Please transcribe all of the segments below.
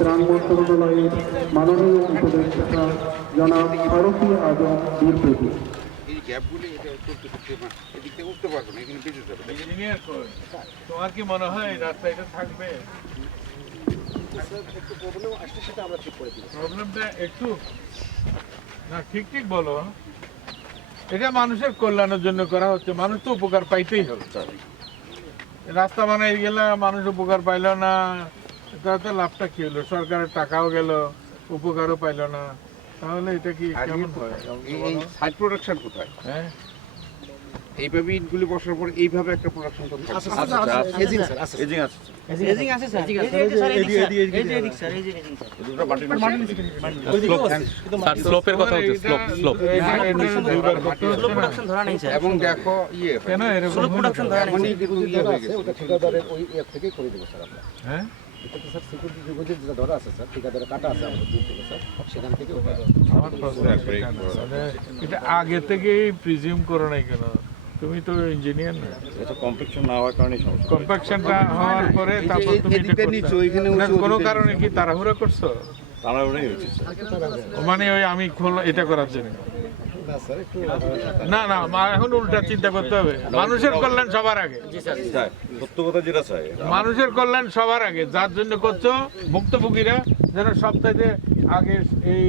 ত্রাণ মন্ত্রণালয়ের মাননীয় উপদেষ্টা জনাব ফারুকি আজম বীরপ্রভু। এই গ্যাপগুলি এটা করতে করতে এদিক থেকে উঠতে পারবে না, এখানে বেঁচে যাবে। ইঞ্জিনিয়ার তোমার কি মনে হয় এই রাস্তা এটা থাকবে? প্রবলেমটা একটু না ঠিক ঠিক বলো। এটা মানুষের কল্যাণের জন্য করা হচ্ছে, মানুষ তো উপকার পাইতেই হবে। রাস্তা বানাই গেলে মানুষ উপকার পাইল না, তাতে লাভটা কি হলো? সরকারের টাকাও গেল, উপকারও পাইল না, তাহলে এটা কি কেমন হয়? এই সাইড প্রোডাকশন কোথায়? হ্যাঁ, এইভাবে ইটগুলি বসার পর এইভাবে একটা প্রোডাকশন তো থাকবে। স্লোপের কথা হচ্ছে, স্লোপ এবং দেখো কেন এরকম এমনই কিন্তু হয়ে গেছে। ওটা ঠিকাদারের ওই ইয়ে থেকে করে দেবো স্যার আমরা। হ্যাঁ, এটা তো স্যার সিকিউরিটি ডিপোজিট যেটা ধরা আছে স্যার, ঠিকাদারের কাটা আছে আমাদের দূর থেকে স্যার, সেখান থেকে ওটা আমার প্রশ্ন এটা আগে থেকেই প্রিজিউম করো নাই কেন? তুমি তো ইঞ্জিনিয়ার না। এটা কমপ্লেকশন না হওয়ার কারণে সমস্যা। কম্প্যাকশনটা হওয়ার পরে তারপর তুমি এটা এদিকটা নিচু, ওইখানে করতে উঁচু, কোনো ওদিকে কারণে কি তাড়াহুড়া করছো? তাড়াহুড়োই হয়েছে। ও মানে ওই আমি খোলা এটা করার জন্য? না স্যার একটু না না, এখন উল্টা চিন্তা করতে হবে। মানুষের কল্যাণ সবার আগে, চাই সত্য কথা যেটা চাই, মানুষের কল্যাণ সবার আগে। যার জন্য করছো ভুক্তভোগীরা যেন সবথেকে আগে, এই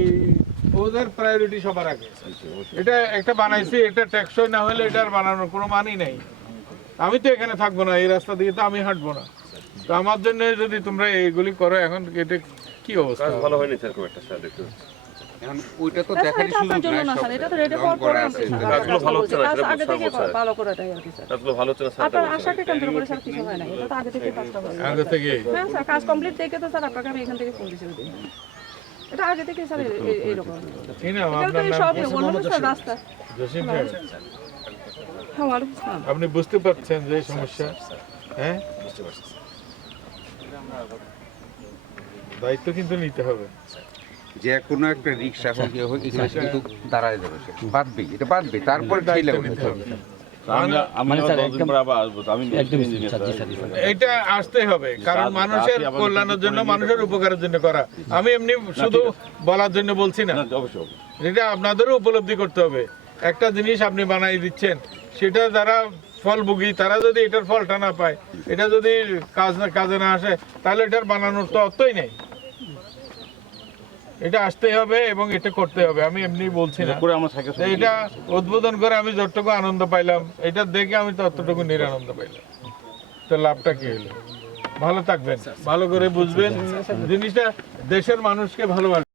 ওদের প্রায়োরিটি সবার আগে। এটা একটা বানাইছি, এটা টেকসই না হলে এটার বানানোর কোনো মানেই নাই। আমি তো এখানে থাকবো না, এই রাস্তা দিয়ে তো আমি হাঁটবো না। তো আমার জন্য যদি তোমরা এইগুলি করো, এখন এটা কি অবস্থা? ভালো হয়নি স্যার, খুব একটা স্যার দেখতে এখন ওইটা তো দেখারই সুযোগ নাই, সব এটা তো রেডি রং করা আছে। কাজগুলো ভালো হচ্ছে না, সেটা আগে থেকে বলছে ভালো করাটাই আর কি স্যার। কাজগুলো ভালো হচ্ছে না স্যার। আপনার আশাকে কেন্দ্র করে স্যার কিছু হয় না, এটা তো আগে থেকে কাজটা হয়। আগে থেকে হ্যাঁ স্যার, কাজ কমপ্লিট দেখে তো স্যার আপনাকে আমি এখান থেকে ফোন দিয়েছি। এটা আগে থেকে স্যার এইরকম। কি নাম এটা তো আপনার? এই নাম সব বললাম না স্যার, রাস্তা। জসিম সাহেব, হ্যাঁ, ওয়ালাইকুম আসসালাম। আপনি বুঝতে পারছেন যে সমস্যা? হ্যাঁ, দায়িত্ব কিন্তু নিতে হবে। যে কোনো একটা রিক্সা হোক ইয়ে হোক, এখানে কিন্তু দাঁড়ায় যাবে, সে বাঁধবেই, এটা বাঁধবে, তারপরে ঠেলে দায়িত্ব নিতে হবে। আমি 10 দিন পরে আবার আসবো। আমি ইঞ্জিনিয়ার। এটা আসতে হবে, কারণ মানুষের কল্যাণের জন্য, মানুষের উপকারের জন্য করা। আমি এমনি শুধু বলার জন্য বলছি না, অবশ্যই এটা আপনাদেরও উপলব্ধি করতে হবে। একটা জিনিস আপনি বানাই দিচ্ছেন, সেটা যারা ফলভোগী তারা যদি এটার ফলটা না পায়, এটা যদি কাজে না আসে, তাহলে এটার বানানোর তো অর্থই নেই। এটা আসতে হবে এবং এটা করতে হবে। আমি এমনি বলছি না, করে আমার সাইকেল এটা উদ্বোধন করে আমি যতটুকু আনন্দ পাইলাম, এটা দেখে আমি ততটুকু নিরানন্দ পাইলাম। তো লাভটা কি হলো? ভালো থাকবেন, ভালো করে বুঝবেন জিনিসটা, দেশের মানুষকে ভালোবাসবেন।